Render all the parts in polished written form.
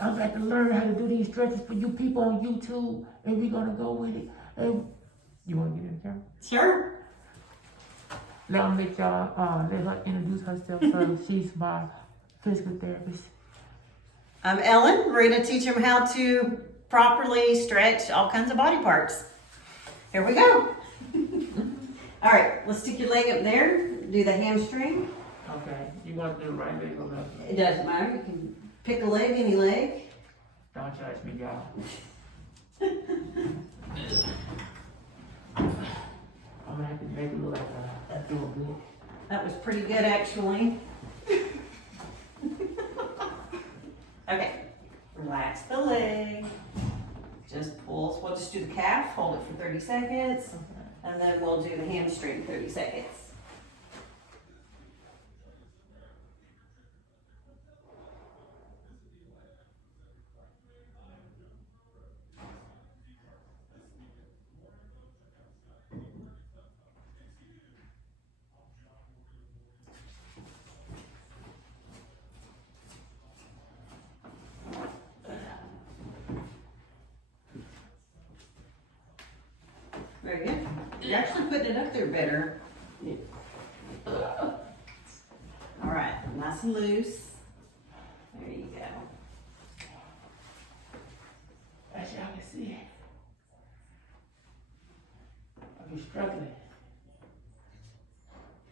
I got to learn how to do these stretches for you people on YouTube, and we're gonna go with it. And you wanna get in the camera? Sure. Now I'll make y'all, let her introduce herself first. She's my physical therapist. I'm Ellen. We're going to teach them how to properly stretch all kinds of body parts. Here we go. All right, let's stick your leg up there. Do the hamstring. Okay, you want to do the right leg or left leg? It doesn't matter. You can pick a leg, any leg. Don't judge me, y'all. I'm gonna have to make it look like I'm doing good. That was pretty good, actually. Okay, relax the leg. Just pull. So we'll just do the calf. Hold it for 30 seconds. And then we'll do the hamstring 30 seconds. Very good. You're actually putting it up there better. All right, nice and loose. There you go. As y'all can see, I'm struggling.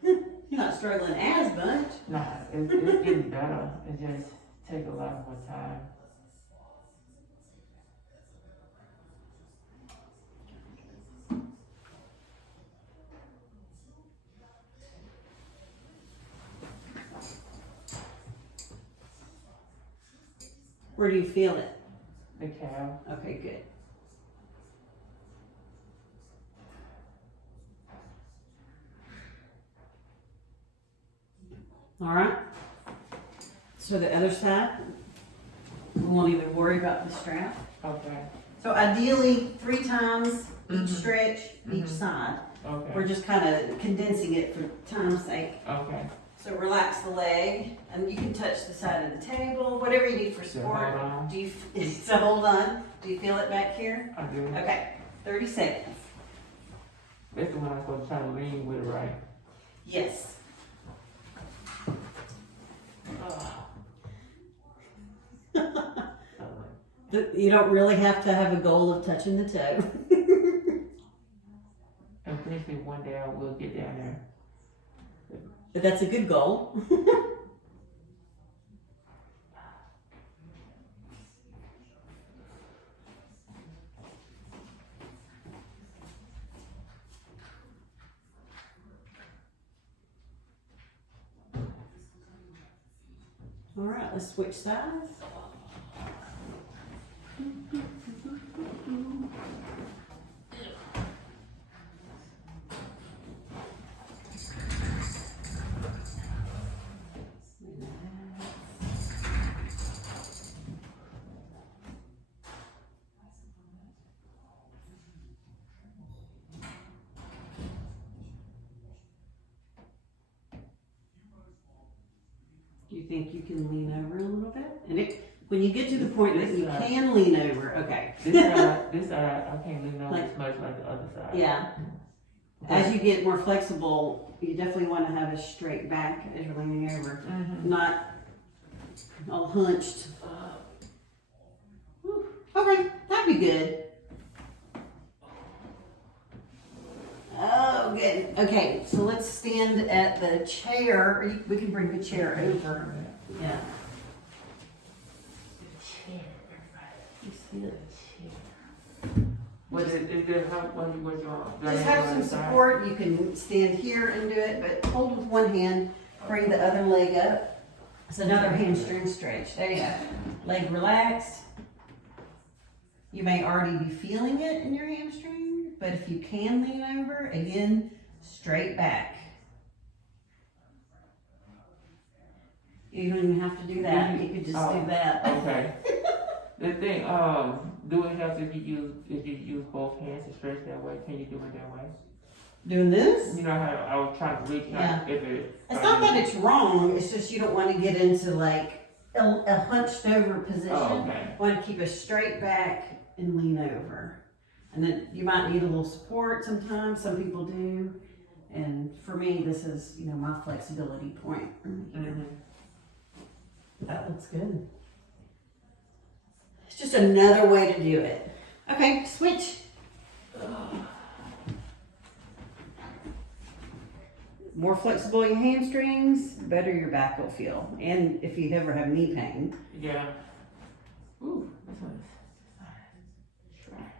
You're not struggling as much. Nah, it's getting better. It just take a lot more time. Where do you feel it? The calf. Okay, good. All right. So the other side, we won't even worry about the strap. Okay. So ideally, 3 times each stretch, each Mhm. side. Okay. We're just kind of condensing it for time's sake. Okay. So relax the leg, and you can touch the side of the table, whatever you need for So support. hold on. Do you? So hold on. Do you feel it back here? I do. Okay. 30 seconds. That's the one I'm supposed to try to lean with, right? Yes. You don't really have to have a goal of touching the toe. Eventually, one day I will get down there. But that's a good goal. All right, let's switch sides. Do you think you can lean over a little bit? And when you get to the point that you can lean over, okay. This side, I can't lean over as much like the other side. Yeah. As you get more flexible, you definitely want to have a straight back as you're leaning over, not all hunched. Okay, that'd be good. Oh, good. Okay, so let's stand at the chair. Or we can bring the chair over. Yeah. Chair, everybody. You see it? What is there help when you was on? Just have some support. You can stand here and do it, but hold with one hand. Bring the other leg up. It's another hamstring stretch. There you go. Leg relaxed. You may already be feeling it in your hamstring, but if you can lean over, again, straight back. You don't even have to do that. You could just do that. Okay. The thing, do it help if you use both hands to stretch that way? Can you do it that way? Doing this? You know how I was trying to reach out if it. It's not that it's wrong. It's just you don't want to get into like a hunched over position. Oh, okay. Want to keep a straight back and lean over. And then you might need a little support sometimes. Some people do. And for me, this is, you know, my flexibility point. Mm-hmm. That looks good. It's just another way to do it. Okay, switch. More flexible your hamstrings, better your back will feel. And if you ever have knee pain. Yeah. Ooh, this one is try.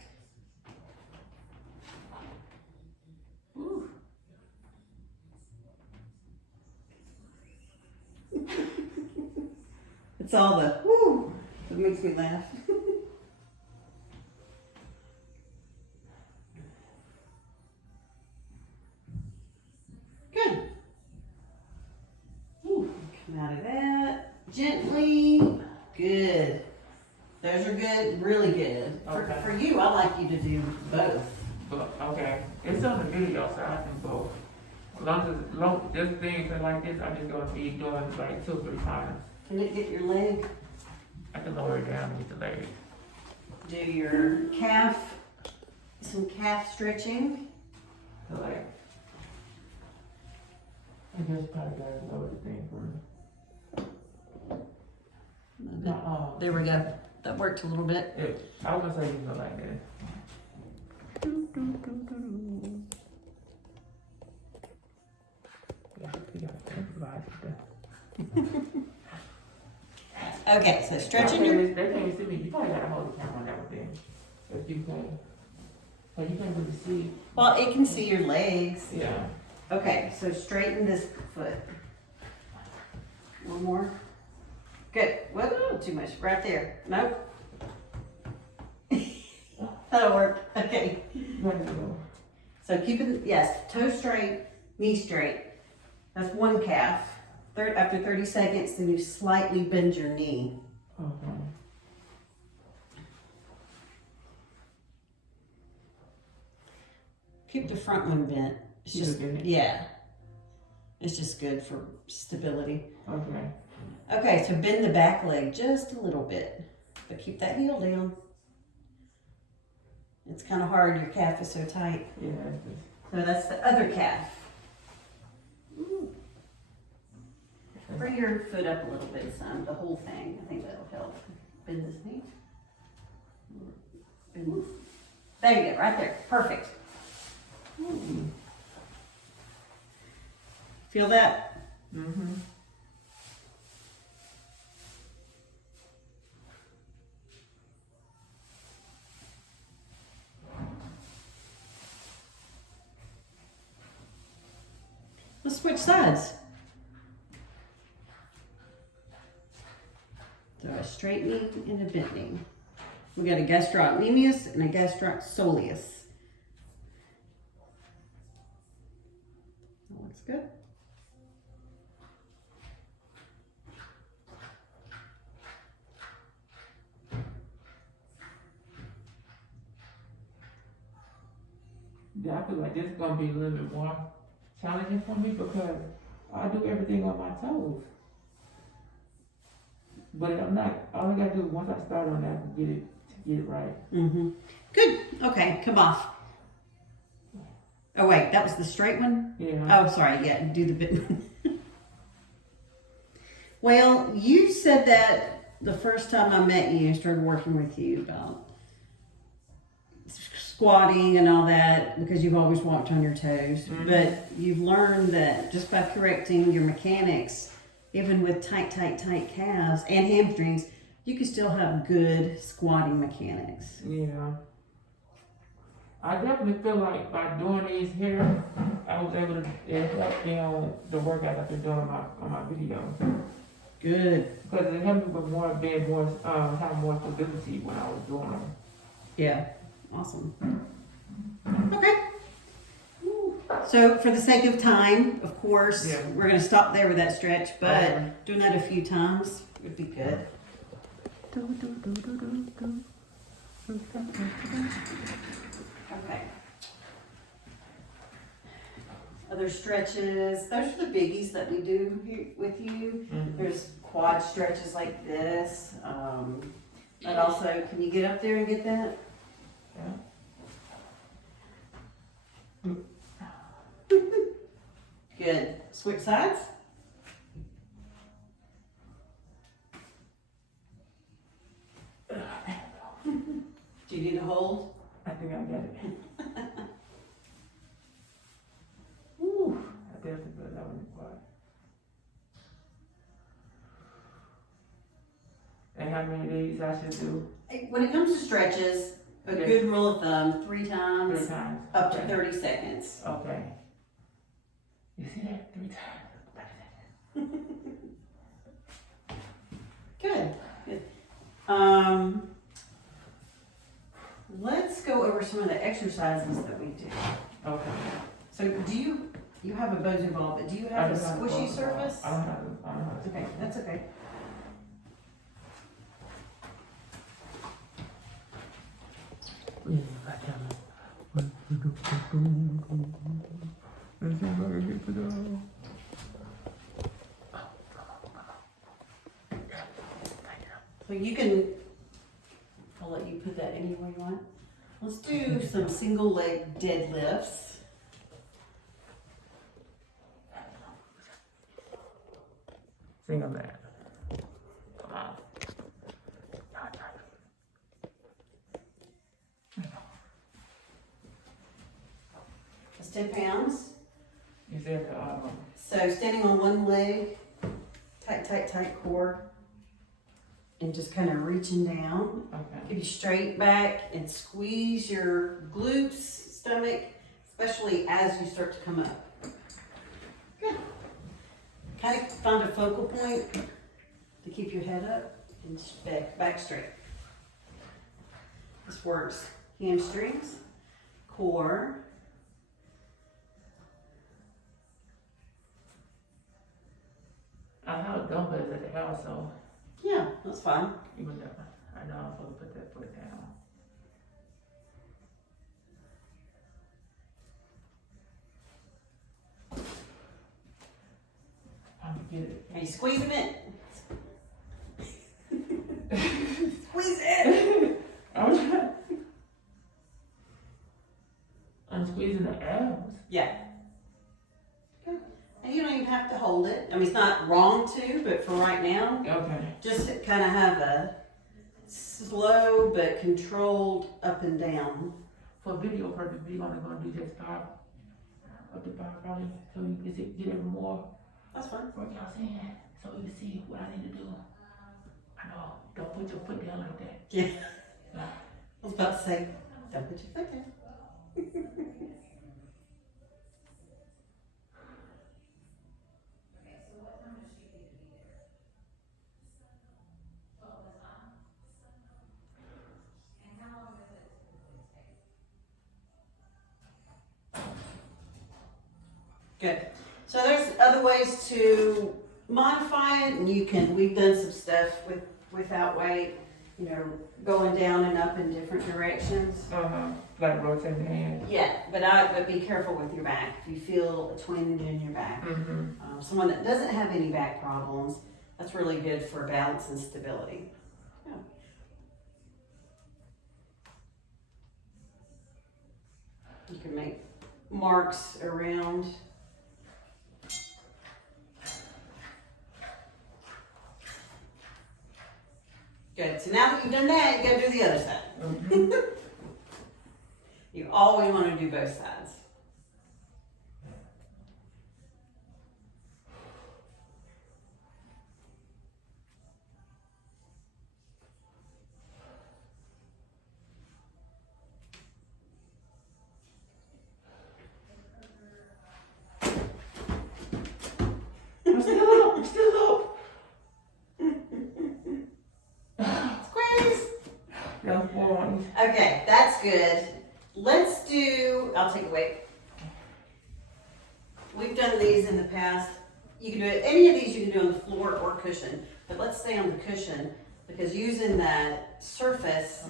Ooh. It's all the whoo that makes me laugh. Good. Ooh, come out of that gently. Good. Those are good, really good. Okay. For you, I like you to do both. But okay, it's on the video, so I can both. As long as this thing is like this, I'm just gonna be doing like 2 or 3 times. Can it get your leg? I can lower it down with the leg. Do your calf, some calf stretching. So like, I just probably gotta lower the thing for me. There we go. That worked a little bit. I was gonna say you go like that. Yeah, you gotta improvise with that. Okay, so stretching your. They can't even see me. You probably gotta hold the camera on that thing. If you can. But you can't really see. Well, it can see your legs. Yeah. Okay, so straighten this foot. One more. Good. Whoa, too much. Right there. Nope. That'll work. Okay. There you go. So keep it, yes, toe straight, knee straight. That's one calf. After 30 seconds, then you slightly bend your knee. Okay. Keep the front one bent. It's just, Okay. yeah. It's just good for stability. Okay. Okay, so bend the back leg just a little bit, but keep that heel down. It's kind of hard, your calf is so tight. Yeah, it's just, So that's the other calf. Ooh. Bring your foot up a little bit, son, the whole thing. I think that'll help. Bend this knee. Bend this. There you go, right there. Perfect. Ooh. Feel that? mm-hmm. Let's switch sides. So a straightening and a bending. We got a gastrocnemius and a gastrosoleus. That looks good. Yeah, I feel like this is gonna be a little bit more challenging for me because I do everything on my toes. But I'm not, all I gotta do once I start on that, I can get it right. Mm-hmm. Good. Okay, come off. Oh wait, that was the straight one? Yeah. Oh, sorry. Yeah, do the bit one. Well, you said that the first time I met you and started working with you about squatting and all that because you've always walked on your toes. Mhm. But you've learned that just by correcting your mechanics, even with tight calves and hamstrings, you can still have good squatting mechanics. Yeah. I definitely feel like by doing these here, I was able to it helped me on the workout I've been doing on my videos. Good. Because it helped me with more being more have more stability when I was doing them. Yeah. Awesome. Okay. So for the sake of time, of course, Yeah. we're going to stop there with that stretch, but Okay. doing that a few times would be good. Okay. Other stretches, those are the biggies that we do here with you. Mhm. There's quad stretches like this. But also, can you get up there and get that? Good. Switch sides. Do you need to hold? I think I got it. Woo, I definitely put that one in the quad. And how many of these I should do? When it comes to stretches, a Yes. good rule of thumb, 3 3 times, times. up to Okay. 30 seconds. Okay. You see that? 3 times. 30 seconds. Good. Good. Let's go over some of the exercises that we do. Okay. So do you have a Bosu ball, but do you have a squishy surface? I don't have it. I don't have it. Okay, that's okay. So you can, I'll let you put that anywhere you want. Let's do some single leg deadlifts. Sing on that. Come on. That's 10 pounds. You said, So standing on one leg, tight core, and just kind of reaching down. okay. Give you straight back and squeeze your glutes, stomach, especially as you start to come up. Good. Kind of find a focal point to keep your head up and back straight. This works hamstrings, core. I have dumbbells at the house, so Yeah, that's fine. even though I know I'm supposed to put that foot down. I'm gonna get it. Are you squeezing it? Squeeze it! I'm squeezing the abs. Yeah. Good. And you don't even have to hold it. I mean, it's not wrong to, but for right now, Okay. just kind of have a slow but controlled up and down. For video purpose, we're only gonna do just 5 up to 5 probably, so you can see, get even more That's fine. workouts in, so you can see what I need to do. I know, don't put your foot down like that. Yeah. I was about to say, don't put your foot down. Good. So there's other ways to modify it, and we've done some stuff without weight, going down and up in different directions. Like rotating the hand. Yeah, but be careful with your back. If you feel a twinge in your back. Mm-hmm. Someone that doesn't have any back problems, that's really good for balance and stability. Yeah. You can make marks around. Good. So now that you've done that, you gotta do the other side. Mm-hmm. You always want to do both sides. I'm still up. Squeeze. That's one. Okay, that's good. Let's do, I'll take a weight. We've done these in the past. You can do it, any of these you can do on the floor or cushion, but let's stay on the cushion because using that surface,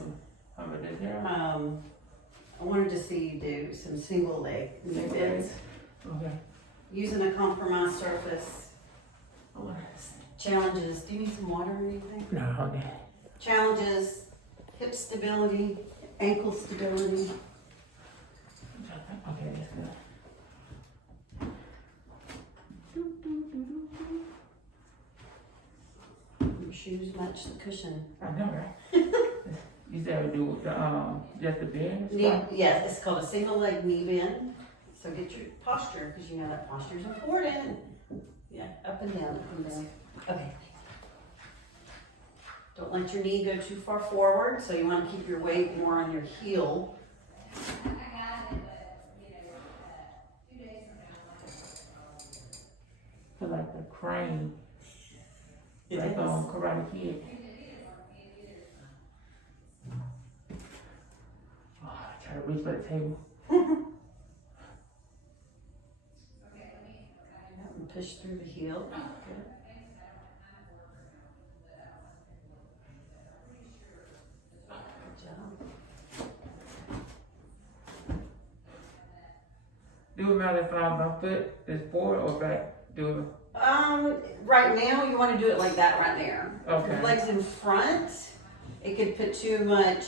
How about this here? I wanted to see you do some single leg movements. Okay. using a compromised surface. Challenges, do you need some water or anything? No, okay. Challenges, hip stability, ankle stability. Okay, that's good. Your shoes match the cushion. I know, right? You said we do with the, just the bend? Yes, it's called a single leg knee bend. So get your posture, because you know that posture is important. Yeah, up and down, up and down. Okay. Don't let your knee go too far forward, so you want to keep your weight more on your heel. Feel like the crane, It like is. Karate Kid. Oh, I try to reach for the table. And push through the heel. Good. Good job. Do it matter if my foot is forward or back? Do it. Right now you want to do it like that right there. Okay. If your legs in front, it could put too much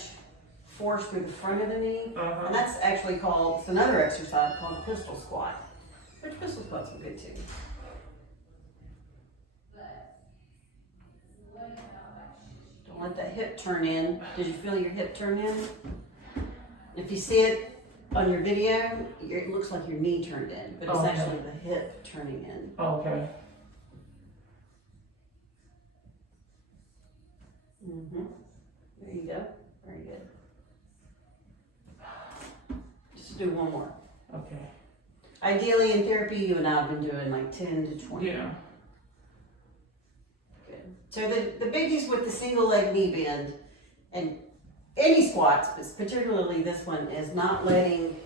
force through the front of the knee. And that's actually called, it's another exercise called a pistol squat. Which pistol squats are good too. Don't let that hip turn in. Did you feel your hip turn in? If you see it on your video, it looks like your knee turned in, but it's Okay. actually the hip turning in. Okay. There you go. Very good. Just do one more. Okay. Ideally, in therapy, you and I have been doing like 10 to 20. Yeah. Good. So the biggies with the single leg knee bend and any squats, but particularly this one, is not letting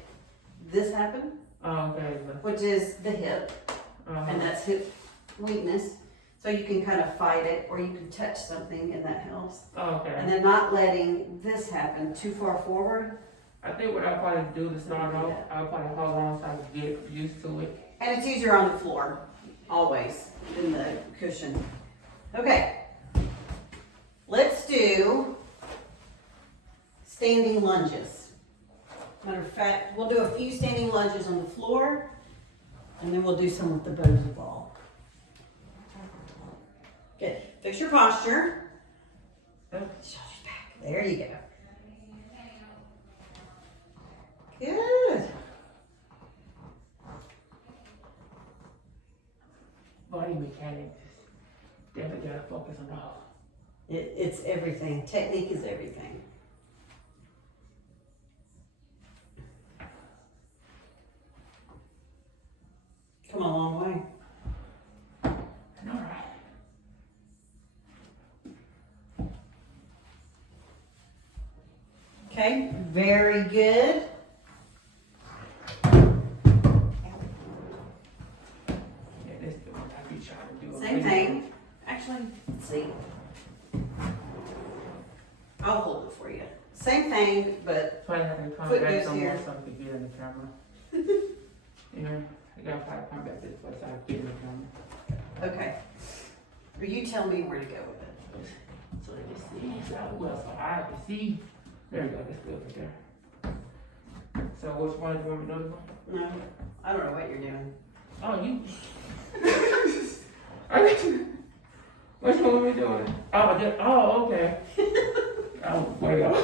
this happen, Okay. which is the hip, and that's hip weakness. So you can kind of fight it, or you can touch something, and that helps. Okay. And then not letting this happen too far forward. I think what I'll probably do to start off, I'll probably hold on so I can get used to it. And it's easier on the floor, always, than the cushion. Okay. Let's do standing lunges. Matter of fact, we'll do a few standing lunges on the floor, and then we'll do some with the Bosu ball. Good. Fix your posture. Shoulders back. There you go. Good. Body mechanics, definitely gotta focus on all. It's everything. Technique is everything. Come a long way. All right. Okay, very good. Yeah, this is the one I be trying to do. Same thing. Actually, let's see. I'll hold it for you. Same thing, but Probably have to come Foot back goes somewhere here. so I can get in the camera. Yeah, I gotta probably come back this way so I can get in the camera. okay. Or you tell me where to go with it. So they can see, so well, so I can see. There we go, that's good right there. So which one do you want me to do? No, I don't know what you're doing. Oh, you. I got you. Which one are we doing? Oh, oh, okay. Oh, way off.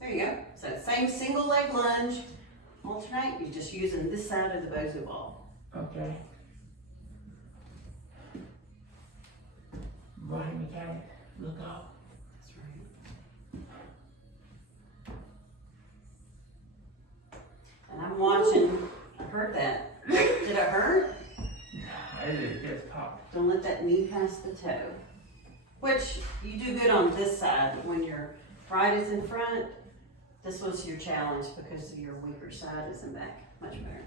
There you go. So same single leg lunge. Alternate. You're just using this side of the Bosu ball. Okay. Body mechanics, look out. That's right. And I'm watching. I heard that. Did it hurt? It just popped. Don't let that knee pass the toe. Which you do good on this side. When your right is in front, this was your challenge because your weaker side is in back. Much better.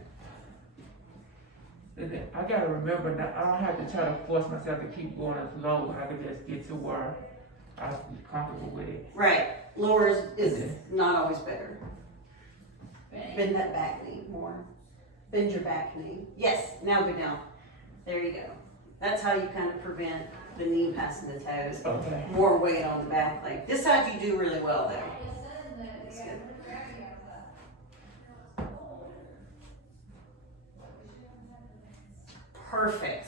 I gotta remember that I don't have to try to force myself to keep going as low. I can just get to where I'm comfortable with it. Right. Lower is not always better. Bend that back knee more. Bend your back knee. Yes, now go down. There you go. That's how you kind of prevent the knee passing the toes. Okay. More weight on the back leg. This side you do really well though. That's good. Perfect.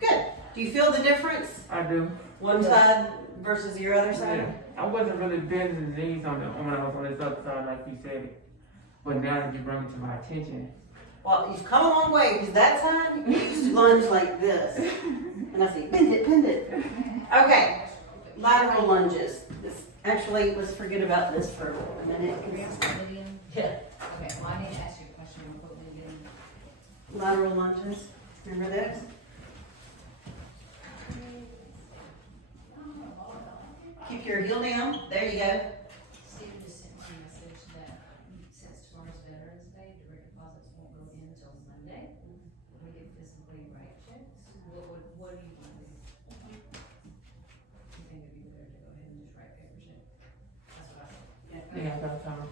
Good. Do you feel the difference? I do. One side versus your other side? Yeah. I wasn't really bending the knees on when I was on this other side, like you said. But now that you bring it to my attention, Well, you've come a long way because that time you used to lunge like this. And I say, bend it, bend it. Okay, lateral lunges. Actually, let's forget about this for a minute. Yeah. Okay, well, I need to ask you a question real quickly. Lateral lunges. Remember those? Keep your heel down. There you go. Steve just sent me a message that since tomorrow's Veterans Day, direct deposits won't go in until Monday. We get physically write checks. What do you want to do? You think it'd be better to go ahead and just write paper check? That's what I thought. yeah, that's time.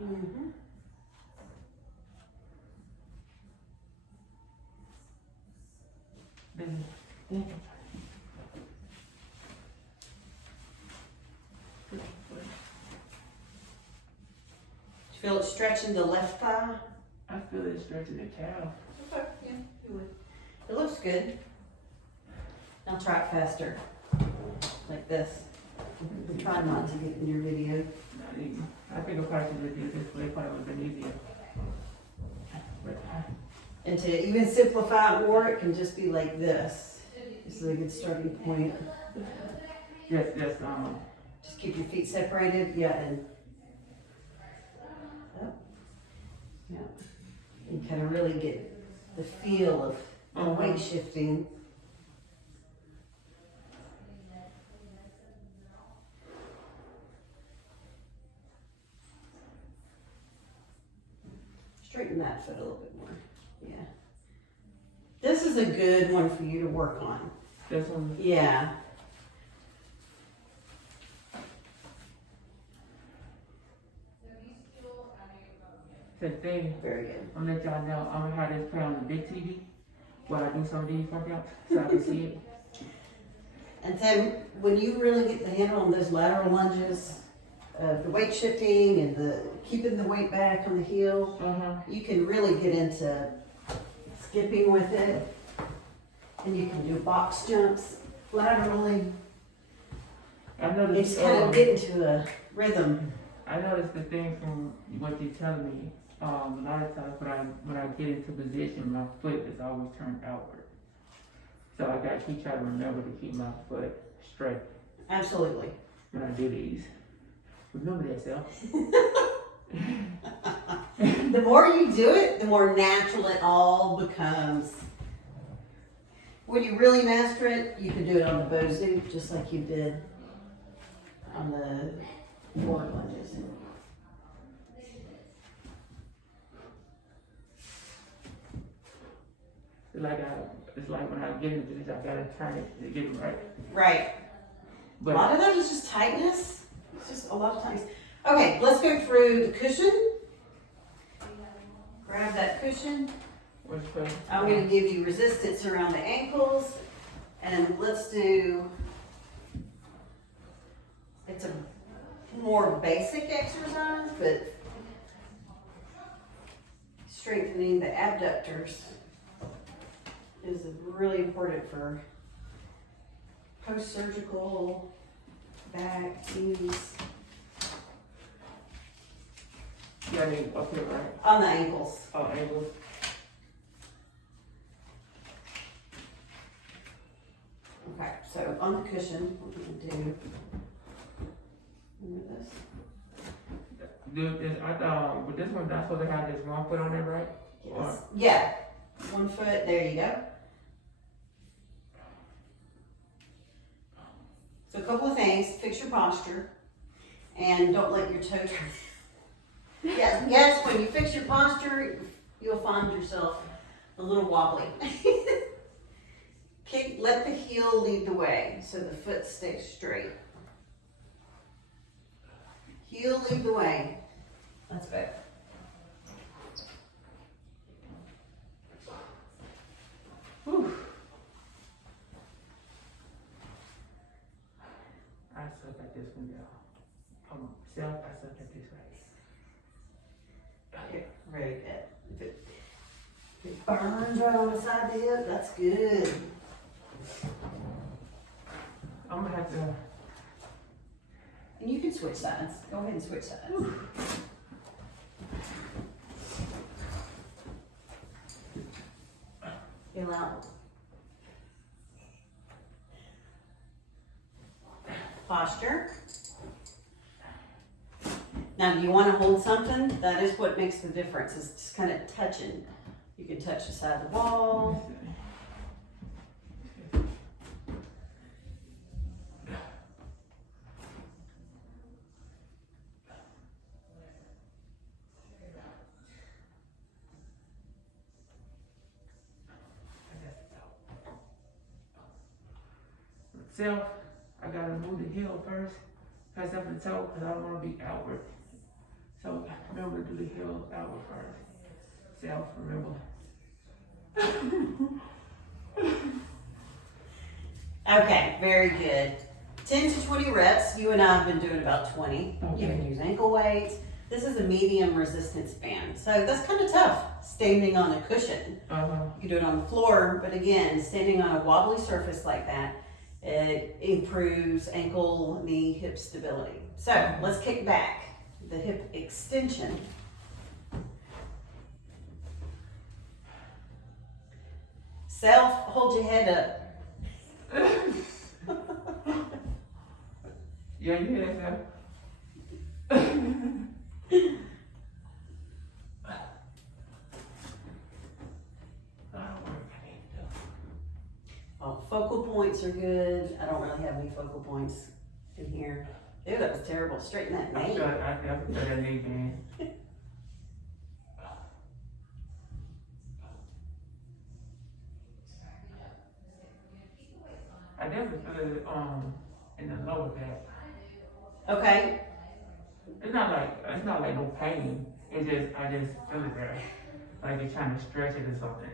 Mm-hmm. Feel it stretching the left thigh? I feel it stretching the calf. Okay, yeah, you would. It looks good. Now try it faster. Like this. Try not to get in your video. Not even. I think if I should have did this way, it probably would have been easier. But, And to even simplify it more, it can just be like this. This is a good starting point. yes, Just keep your feet separated, yeah, and up. Yeah. And kind of really get the feel of the weight shifting. Straighten that foot a little bit more. Yeah. This is a good one for you to work on. this one, Yeah. the thing, Very good. I'm gonna let y'all know, I'm gonna have this play on the big TV while I do some of these workouts, so I can see it. And then when you really get the handle on those lateral lunges, the weight shifting and the keeping the weight back on the heel, you can really get into skipping with it. And you can do box jumps laterally. I noticed, It's kind of get into a rhythm. I noticed the thing from what you're telling me, a lot of times when I get into position, my foot is always turned outward. So I gotta keep trying to remember to keep my foot straight Absolutely. when I do these. Remember that, self. The more you do it, the more natural it all becomes. When you really master it, you can do it on the Bozu just like you did on the forward lunges. It's like when I get into this, I gotta turn it to get it right. Right. A But lot of that is just tightness. It's just a lot of tightness. Okay, let's go through the cushion. Grab that cushion. what's the I'm going to give you resistance around the ankles. And let's do, it's a more basic exercise, but strengthening the abductors is really important for post-surgical back, knees, Yeah, I mean, up here, right? on the ankles. Oh, ankles. Okay, so on the cushion, what we're gonna do, remember this? Dude, I thought, with this one, that's supposed to have this one foot on it, right? Yes. Yeah, 1 foot, there you go. So a couple of things, fix your posture, and don't let your toe turn. Yes, when you fix your posture, you'll find yourself a little wobbly. Let the heel lead the way so the foot stays straight. Heel lead the way. That's better. Whew. I suck at this one, y'all. Self, I suck at this right. Okay, very good. If it burns right on the side of the hip, that's good. I'm gonna have to. And you can switch sides. Go ahead and switch sides. Feel out. Posture. Now, do you want to hold something? That is what makes the difference, is just kind of touching. You can touch the side of the wall. Self, I gotta move the heel first, pass up the toe, cause I don't wanna be outward. So remember to do the heel outward first. Self, remember. Okay, very good. 10 to 20 reps. You and I have been doing about 20. Okay. You can use ankle weights. This is a medium resistance band. So that's kind of tough, standing on a cushion. You can do it on the floor, but again, standing on a wobbly surface like that, it improves ankle, knee, hip stability. So let's kick back. The hip extension. Self, hold your head up. Yeah, you hear that? Oh, focal points are good. I don't really have any focal points in here. Ew, that was terrible. Straighten that I knee. feel that knee bend. I definitely feel it in the lower back. Okay. It's not like no pain. It's just I just feel it there. Like you're trying to stretch it or something.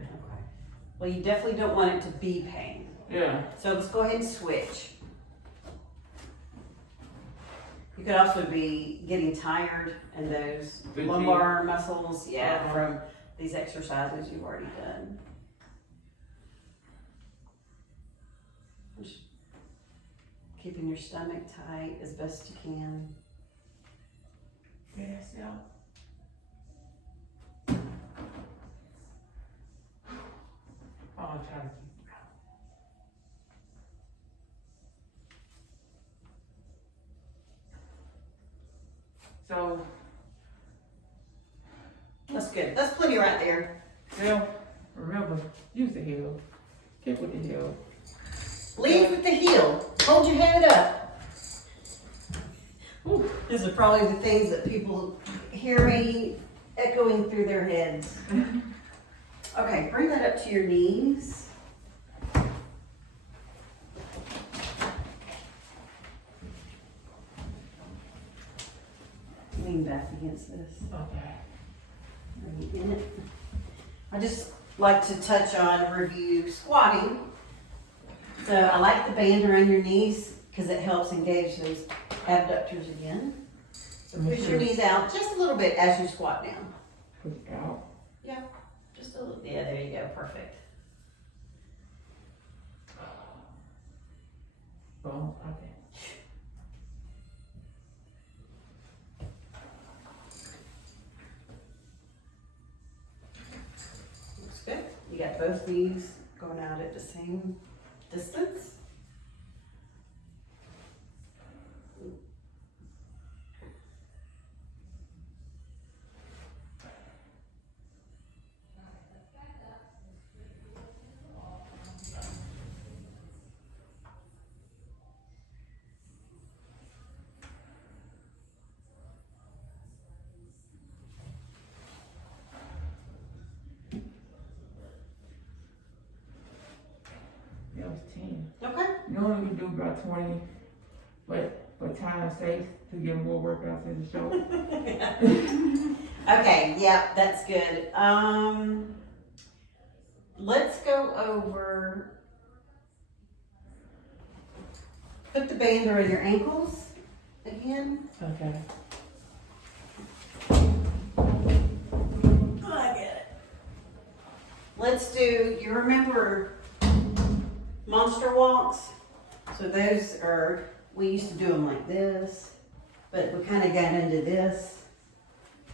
Well, you definitely don't want it to be pain. Yeah. So let's go ahead and switch. You could also be getting tired in those Fatigue. lumbar muscles, yeah, Uh-huh. from these exercises you've already done. Just keeping your stomach tight as best you can. Yes, yeah. I'll try to keep it out. So, That's good. That's plenty right there. Self, remember, use the heel. Kick with the heel. Lead with the heel. Hold your head up. Whew. These are probably the things that people hear me echoing through their heads. Okay, bring that up to your knees. Lean back against this. Okay. Are you in it? I just like to touch on review squatting. So I like the band around your knees because it helps engage those abductors again. So Make push sure- your knees out just a little bit as you squat down. Push it out. Yeah, just a little. Yeah, there you go. Perfect. Boom. Okay. Looks good. You got both knees going out at the same distance. it's 10. Okay. Normally we do about 20, but for time's sake, to get more workouts in the show. Okay, yeah, that's good. Let's go over. Put the band around your ankles again. Okay. I get it. Let's do, you remember monster walks? So those are, we used to do them like this, but we kind of got into this.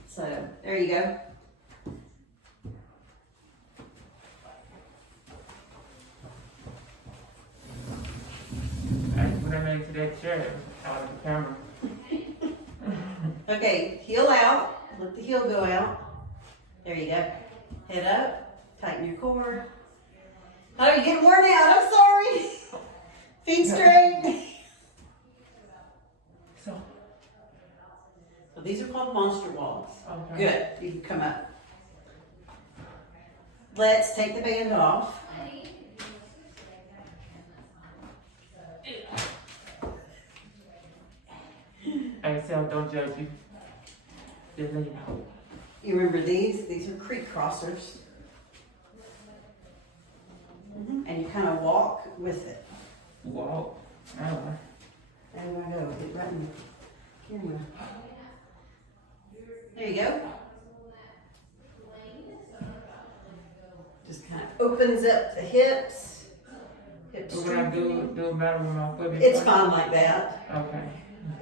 So there you go. When I made it to that chair, it was out of the camera. Okay, heel out. Let the heel go out. There you go. Head up. Tighten your core. Oh, you're getting worn out. I'm sorry. Feet straight. So, So these are called monster walks. okay. Good. You can come up. Let's take the band off. Hey, Sam, don't judge you. Just let you know. You remember these? These are creek crossers. And you kind of walk with it. Walk. I don't know. There I go. Get right in the camera. There you go. Just kind of opens up the hips. Hips But when I do better with my foot. It's fine like that. Okay.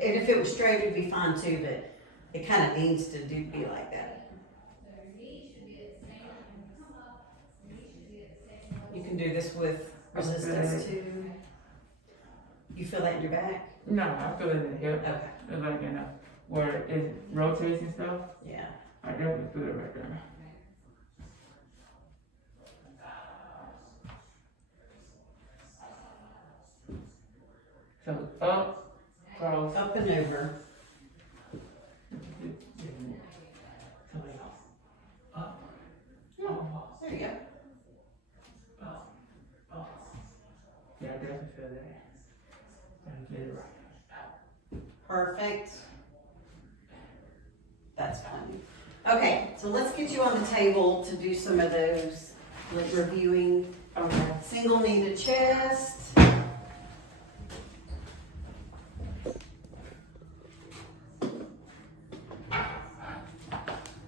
And if it was straight, it'd be fine too, but it kind of needs to be like that. You can do this with resistance too. You feel that in your back? No, I feel it in the hip. Okay. It's like in a, where it rotates and stuff. Yeah. I definitely feel it right there. So up, cross. Up and over. So like up, Yeah. up, There you go. up, up. Yeah, I definitely feel that. Gotta get it right. Perfect. That's fine. Okay, so let's get you on the table to do some of those, like reviewing Okay. single knee to chest.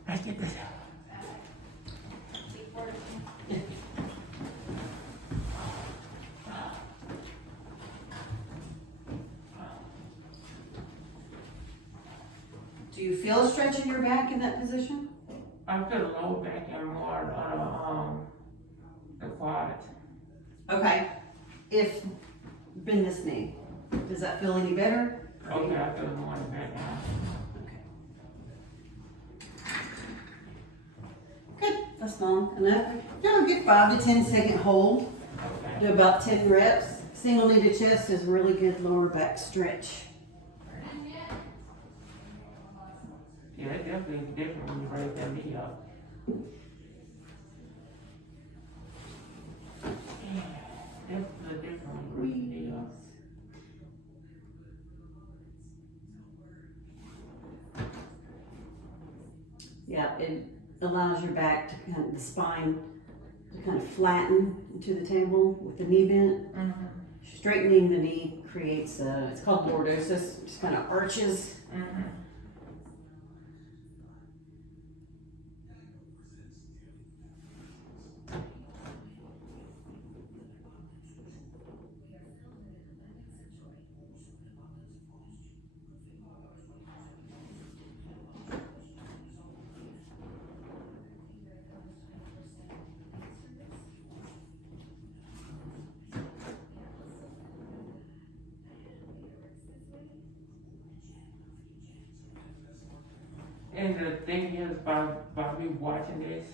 Let's get this. Do you feel a stretch in your back in that position? I feel the lower back and more on the quads. Okay. If bend this knee, does that feel any better? Okay, I feel more in the back now. Okay. Good. That's long enough. No, get 5 to 10 second hold. Okay. Do about 10 reps. Single knee to chest is a really good lower back stretch. Yeah, it definitely is different when you raise that knee up. Yeah, definitely different when you raise the knee up. Yeah, it allows your back to kind of, the spine to kind of flatten into the table with the knee bent. Mm-hmm. Straightening the knee creates it's called lordosis, just kind of arches. Mm-hmm. And the thing is, by me watching this,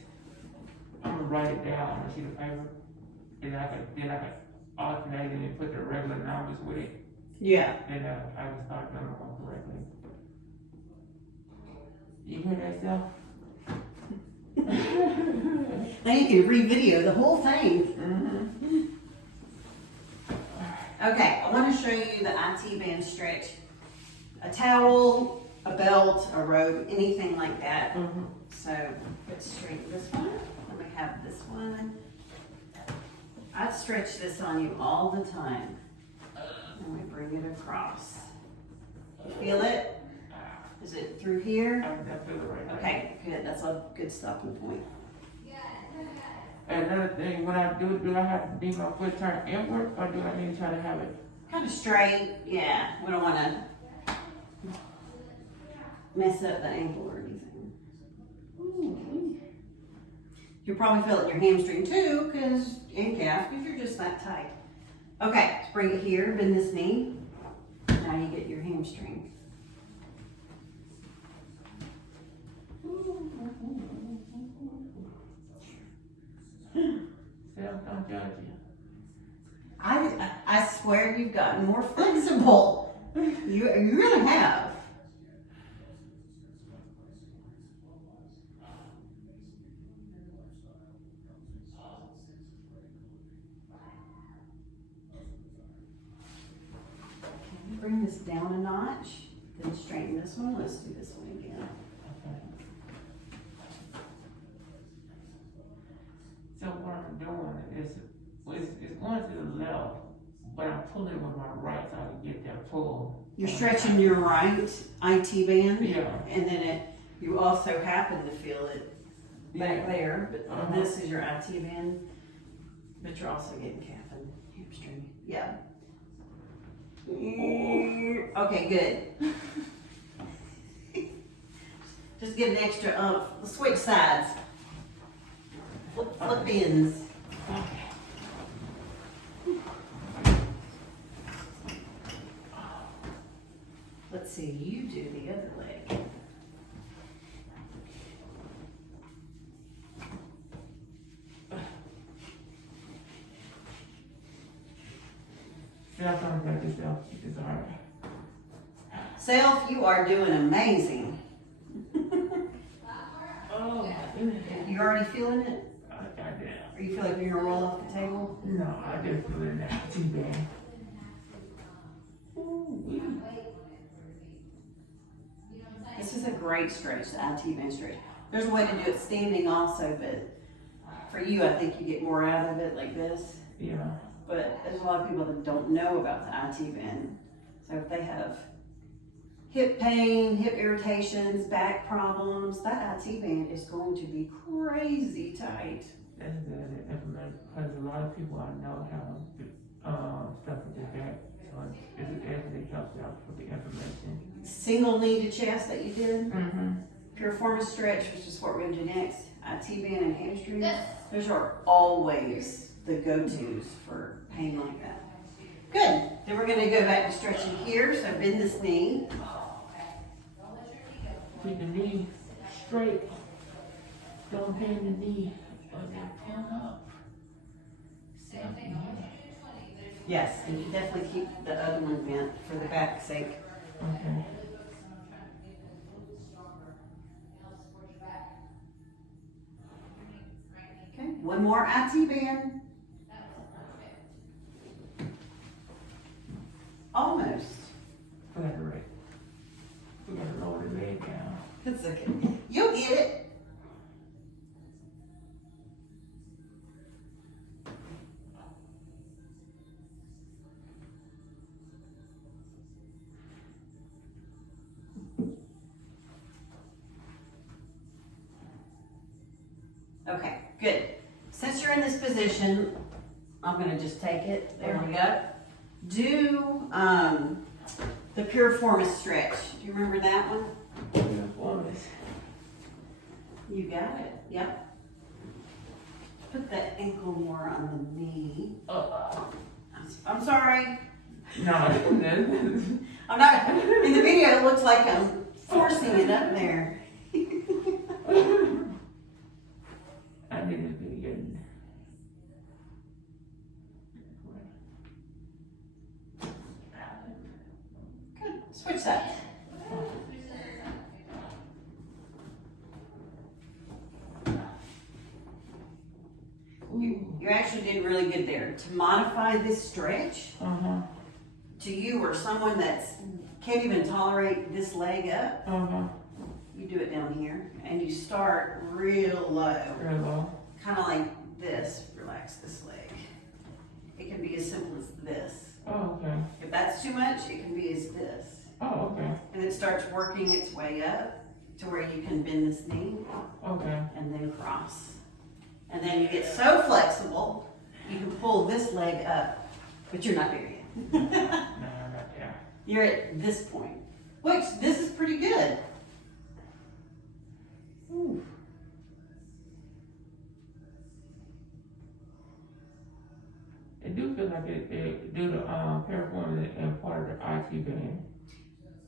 I'm gonna write it down on a sheet of paper, and I can alternate it and put the regular numbers with it, Yeah. and I can start doing it all correctly. You hear that, Sal? Now you can re-video the whole thing. Mm-hmm. Okay, I wanna show you the IT band stretch. A towel, a belt, a robe, anything like that. Mm-hmm. So let's straighten this one. Let me have this one. I stretch this on you all the time. Let me bring it across. You feel it? Is it through here? I feel it right now. Okay, good. That's a good stopping point. And another thing, when I do I have to leave my foot turned inward, or do I need to try to have it? Kind of straight. Yeah, we don't want to mess up the ankle or anything. Ooh. You'll probably feel it in your hamstring too, and calf, because you're just that tight. Okay, let's bring it here, bend this knee. Now you get your hamstring. Self, don't judge you. I swear you've gotten more flexible. You really have. Can you bring this down a notch? Then straighten this one. Let's do this one again. So what I'm doing is going to the left, but I'm pulling with my right so I can get that pull. You're stretching your right IT band, Yeah. and then you also happen to feel it back Yeah. there, but Uh-huh. this is your IT band, but you're also getting calf and hamstring. Yeah. Okay, good. Just get an extra switch sides. Flip ends. Let's see, you do the other leg. Self, don't judge yourself. It's alright. Self, you are doing amazing. Oh, my goodness. You already feeling it? Goddamn. Or you feel like you're gonna roll off the table? No, I just feel it now. Too bad. This is a great stretch, the IT band stretch. There's a way to do it standing also, but for you, I think you get more out of it like this. Yeah. But there's a lot of people that don't know about the IT band. So if they have hip pain, hip irritations, back problems, that IT band is going to be crazy tight. That's good information because a lot of people I know have stuff with their back. So it actually helps out with the information. Single knee to chest that you did, Mm-hmm. piriformis stretch, which is what we're gonna do next, IT band and hamstring. Those are always the go-tos for pain like that. Good. Then we're gonna go back to stretching here. So bend this knee. Keep the knee straight. Don't bend the knee or they pull up. Yes, and you definitely keep the other one bent for the back's sake. Okay. Okay, one more IT band. Almost. We got to lower the leg down. It's okay. You'll get it. Okay, good. Since you're in this position, I'm gonna just take it. There we go. Do the piriformis stretch. Do you remember that one? You got it. Yep. Put that ankle more on the knee. I'm sorry. No, I'm not. In the video, it looks like I'm forcing it up there. I need to be getting. Good. Switch sides. You actually did really good there. To modify this stretch, Uh-huh. to you or someone that's can't even tolerate this leg up, you do it down here and you start real low. Real low. Kind of like this, relax this leg. It can be as simple as this. Oh, okay. If that's too much, it can be as this. Oh, okay. And it starts working its way up to where you can bend this knee Okay. and then cross. And then you get so flexible, you can pull this leg up, but you're not there yet. No, not there. You're at this point, which this is pretty good. Ooh. It do feel like it do the piriformis and part of the IT band.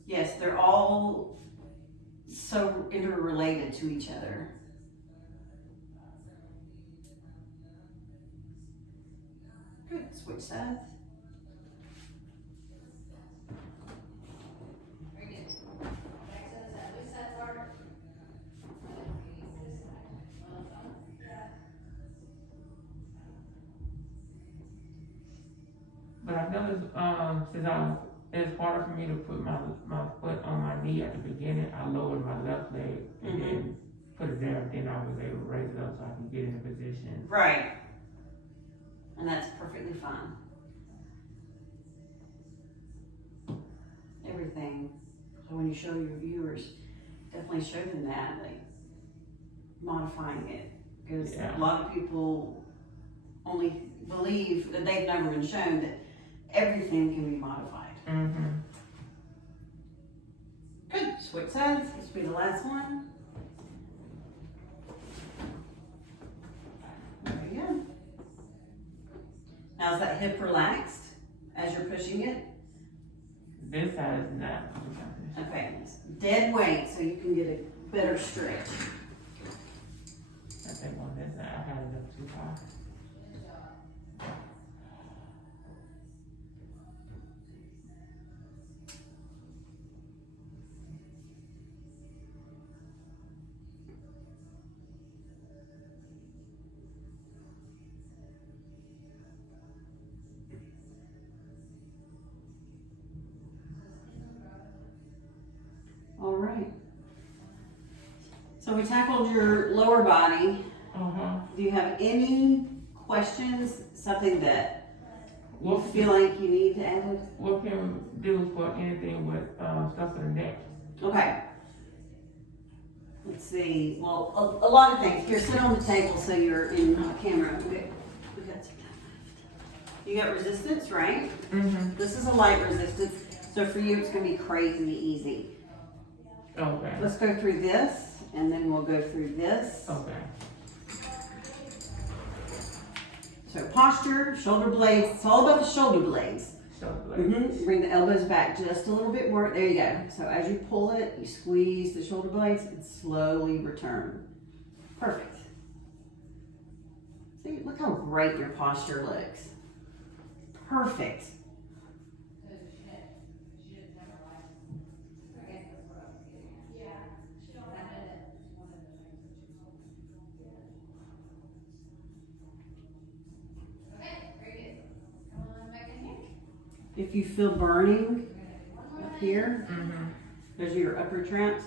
Yes, they're all so interrelated to each other. Good, switch sides. Very good. Back to the side, which side's harder? But I noticed since it's harder for me to put my foot on my knee at the beginning, I lowered my left leg and then put it there, then I was able to raise it up so I can get in a position. Right. And that's perfectly fine. Everything. So when you show your viewers, definitely show them that, like modifying it. Because Yeah. a lot of people only believe that they've never been shown that everything can be modified. Mm-hmm. Good. Switch sides. This will be the last one. There you go. Now is that hip relaxed as you're pushing it? This side is not. Okay. It's dead weight so you can get a better stretch. I think on this side I had it up too high. All right. So we tackled your lower body. Do you have any questions? Something that you What feel like you need added? What can we do for anything with stuff for the neck? Okay. Let's see. Well, a lot of things. Here, sit on the table so you're in camera. Okay. We got some time left. You got resistance, right? Mm-hmm. This is a light resistance. So for you, it's going to be crazy easy. Okay. Let's go through this, and then we'll go through this. Okay. So posture, shoulder blades. It's all about the shoulder blades. Bring the elbows back just a little bit more. There you go. So as you pull it, you squeeze the shoulder blades and slowly return. Perfect. See, look how great your posture looks. Perfect. If you feel burning up here, those are your upper traps,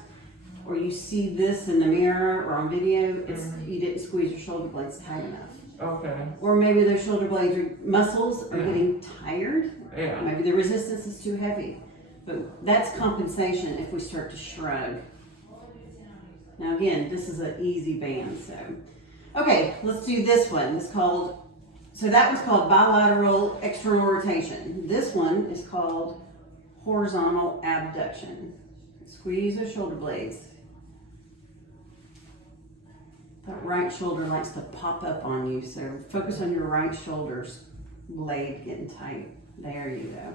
or you see this in the mirror or on video, it's you didn't squeeze your shoulder blades tight enough. Okay. Or maybe those shoulder blades or muscles are getting tired. Yeah. Maybe the resistance is too heavy. But that's compensation if we start to shrug. Now again, this is an easy band, so. Okay, let's do this one. It's called, so that was called bilateral external rotation. This one is called horizontal abduction. Squeeze the shoulder blades. That right shoulder likes to pop up on you, so focus on your right shoulder's blade getting tight. There you go.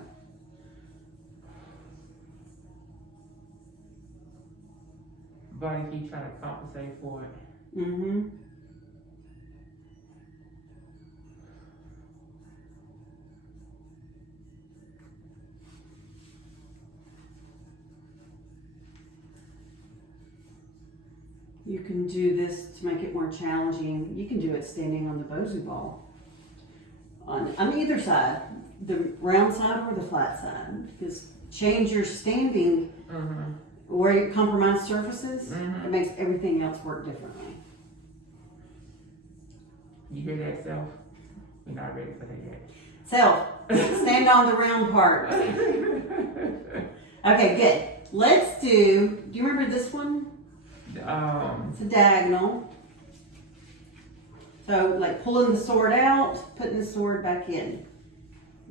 Body keep trying to compensate for it. Mm-hmm. You can do this to make it more challenging. You can do it standing on the Bosu ball on either side. the round side or the flat side, because change your standing Mm-hmm. where you compromise surfaces, Mhm. it makes everything else work differently. You hear that, self? You're not ready for that yet. Self, stand on the round part. Okay, good. Let's do you remember this one? It's a diagonal. So, like pulling the sword out, putting the sword back in.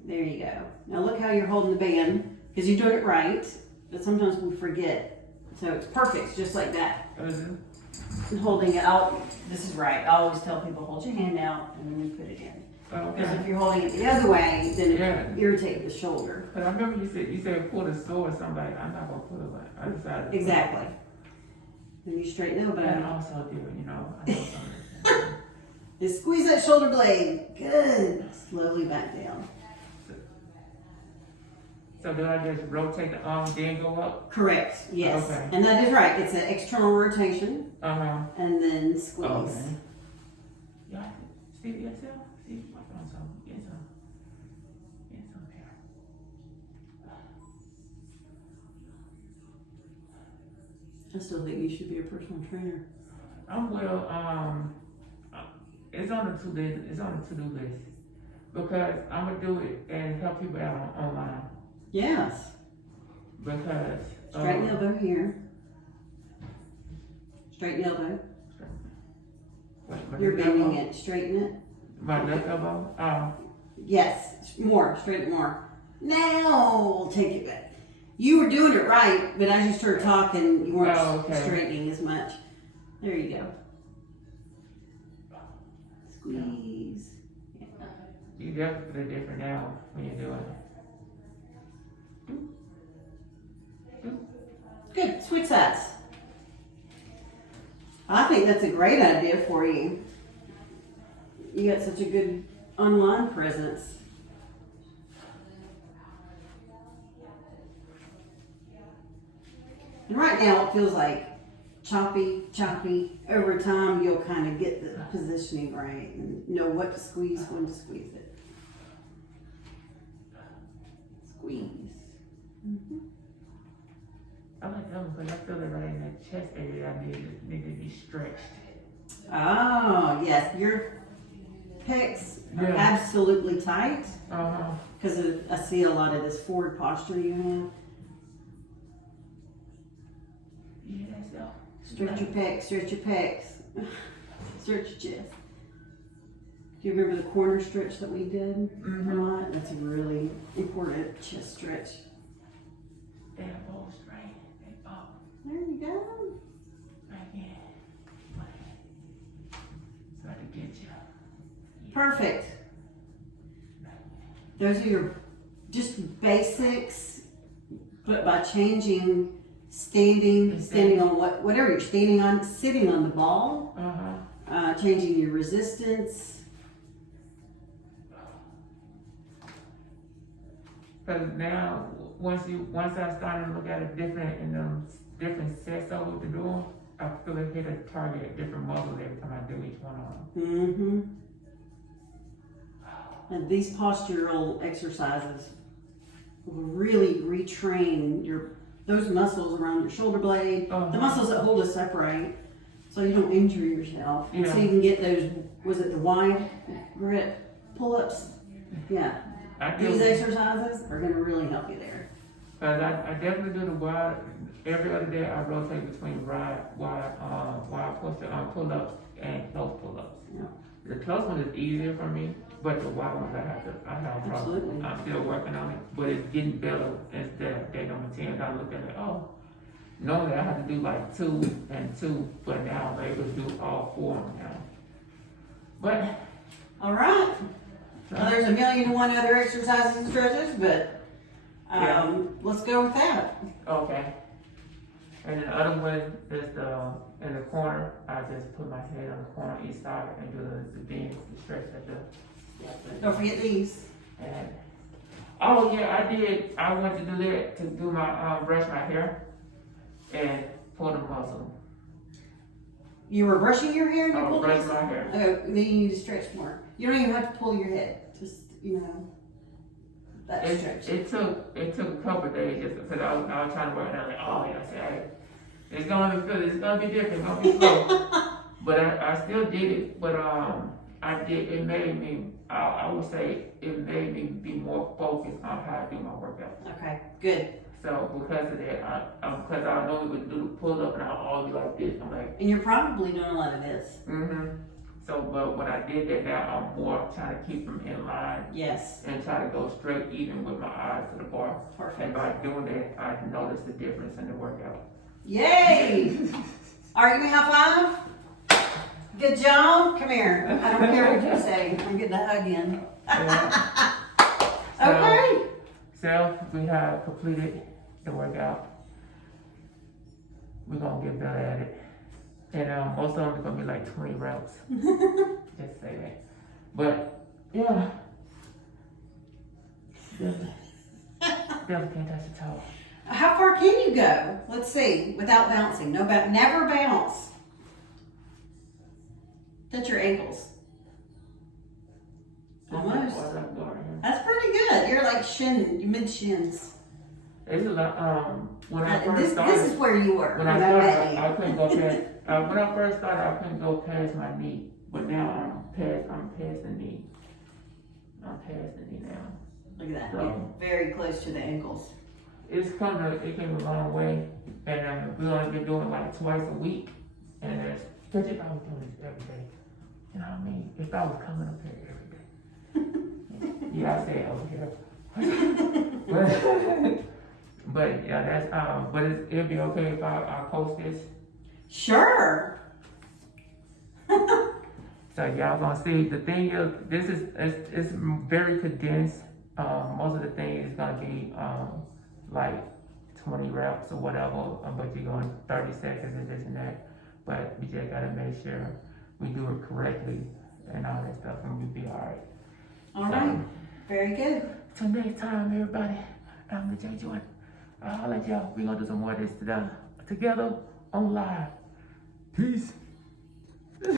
There you go. Now look how you're holding the band, because you're doing it right, but sometimes we forget. So it's perfect, just like that. Mhm. And holding it out, this is right. I always tell people, hold your hand out and then you put it in. Because Okay. if you're holding it the other way, then Yeah. it irritates the shoulder. But I remember you said pull the sword. So I'm like, I'm not gonna pull it. Like, I decided. to- Exactly. Then you straighten the And elbow. also do it, you know. I know something. Just squeeze that shoulder blade. Good. Slowly back down. So do I just rotate the arm, then go up? Correct. Yes. Okay. And that is right. It's an external rotation Uh-huh. and then squeeze. Okay. Yeah, see yourself? See my phone's on. Yes, on. Yes, on there. I still think you should be a personal trainer. It's on the to-do list. Because I'm gonna do it and help people out online. Yes. Because Straighten the elbow here. Straighten the elbow. my You're left bending elbow- it. Straighten it. My left elbow. Yes. More. Straighten more. Now we'll take it back. You were doing it right, but as you started talking, you weren't Oh, okay. straightening as much. There you go. Squeeze. Yeah. You definitely feel different now when you're doing it. Good. Switch sides. I think that's a great idea for you. You got such a good online presence. And right now it feels like choppy. Over time you'll kind of get the positioning right and know what to squeeze, when to squeeze it. Squeeze. I like that one because I feel it right in that chest area. I need to be stretched. Oh, yes. Your pecs are Yeah. absolutely tight Uh-huh. because I see a lot of this forward posture you have. Yeah, that's all. Stretch your pecs, stretch your pecs. Stretch your chest. Do you remember the corner stretch that we did a lot? That's a really important chest stretch. They are both straight. They up. There you go. Right here. So I can get you. Perfect. Those are your just basics, but by changing standing on whatever you're standing on, sitting on the ball, Uh-huh. changing your resistance. Because now, once I started to look at it different in different sets of what to do, I feel it hit a target, a different muscle every time I do each one of them. And these postural exercises will really retrain those muscles around your shoulder blade, Uh-huh. the muscles that hold us upright, so you don't injure yourself. And so Yeah. you can get those, was it the wide grip pull-ups? Yeah. I do. These exercises are gonna really help you there. Because I definitely do the wide. Every other day I rotate between wide pull-ups and close pull-ups. Yeah. The close one is easier for me, but the wide ones I have a problem. Absolutely. I'm still working on it, but it's getting better instead of day number 10. I look at it, normally I have to do like 2 and 2, but now I'm able to do all 4 now. But, All right. Well, there's 1,000,001 other exercises and stretches, but let's go with that. okay. And the other one is in the corner. I just put my head on the corner each side and do the bends, the stretch at the. Don't forget these. And oh yeah, I did. I went to do that to do my brush my hair and pull the muscle. You were brushing your hair and you Oh, pulled brush this? my hair. Oh, then you need to stretch more. You don't even have to pull your head. Just, that stretch. It took a couple of days just because I was trying to work out like, oh yeah, I said, hey, it's gonna be different, it's gonna be slow. But I still did it, but it made me, I would say it made me be more focused on how I do my workout. Okay, good. So because of that, because I normally would do the pull up and I'll always be like this, I'm like, And you're probably doing a lot of this. So, but when I did that now, I'm more trying to keep them in line Yes, and try to go straight even with my eyes to the bar. And perfect. by doing that, I noticed the difference in the workout. Yay! All right, give me a high five. Good job. Come here. I don't care what you say. I'm getting a hug in. Yeah. Okay. So we have completed the workout. We're gonna get better at it. And most of them are gonna be like 20 reps. Just say that. But yeah. Definitely can't touch the toe. How far can you go? Let's see. Without bouncing. No, never bounce. Touch your ankles. Almost. That's pretty good. You're like mid shins. It's a lot. When I first started, This is where you were when I started, I couldn't go past. When I first started, I couldn't go past my knee. But now I'm past the knee. I'm past the knee now. Look at that. So, You're very close to the ankles. it came a long way, and we only been doing it like twice a week. And because if I was doing this every day, you know what I mean? If I was coming up here every day, yeah, I say over here. but yeah, that's but it'd be okay if I post this. Sure. So y'all gonna see. The thing is, it's very condensed. Most of the thing is gonna be like 20 reps or whatever, but you're going 30 seconds and this and that. But we just gotta make sure we do it correctly and all that stuff, and we'll be all right. All right. Very good. Till next time, everybody. I'm the J Jordan. I'll let y'all. We gonna do some more of this together on live. Peace.